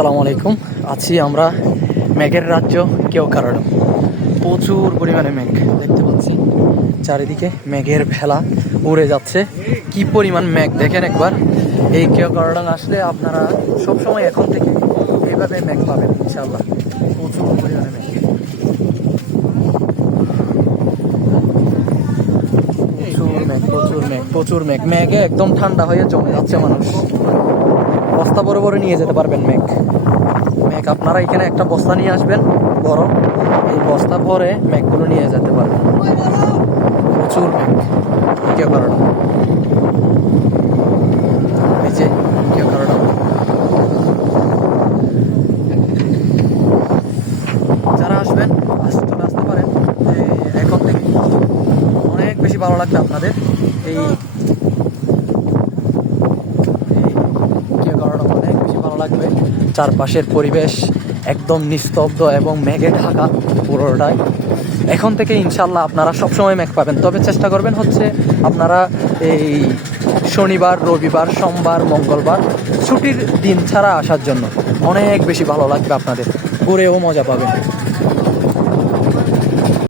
আসসালামু আলাইকুম। আছি আমরা মেঘের রাজ্য কেওক্রাডো। প্রচুর পরিমাণে মেঘ দেখতে পাচ্ছি, চারিদিকে মেঘের ভেলা উড়ে যাচ্ছে। কি পরিমাণ মেঘ দেখেন একবার। এই কেওক্রাডো আসলে আপনারা সবসময় এখন থেকে এইভাবে মেঘ পাবেন ইনশাআল্লাহ। প্রচুর পরিমাণে মেঘ, প্রচুর মেঘ। মেঘে একদম ঠান্ডা হয়ে জমে যাচ্ছে মানুষ। বস্তা বড় বড় নিয়ে যেতে পারবেন মেঘ। আপনারা এখানে একটা বস্তা নিয়ে আসবেন বড়, এই বস্তা ভরে মেঘগুলো নিয়ে যেতে পারবেন। প্রচুর মেঘ কেওক্রাডো, এই যে কেওক্রাডো। যারা আসবেন চলে আসতে পারেন এখন থেকে। অনেক বেশি ভালো লাগবে আপনাদের এই কেওক্রাডো, অনেক বেশি ভালো লাগবে। চারপাশের পরিবেশ একদম নিস্তব্ধ এবং মেঘে ঢাকা পুরোটাই। এখন থেকে ইনশাল্লাহ আপনারা সবসময় মেঘ পাবেন, তবে চেষ্টা করবেন হচ্ছে আপনারা এই শনিবার, রবিবার, সোমবার, মঙ্গলবার ছুটির দিন ছাড়া আসার জন্য। অনেক বেশি ভালো লাগবে আপনাদের, ঘুরেও মজা পাবেন।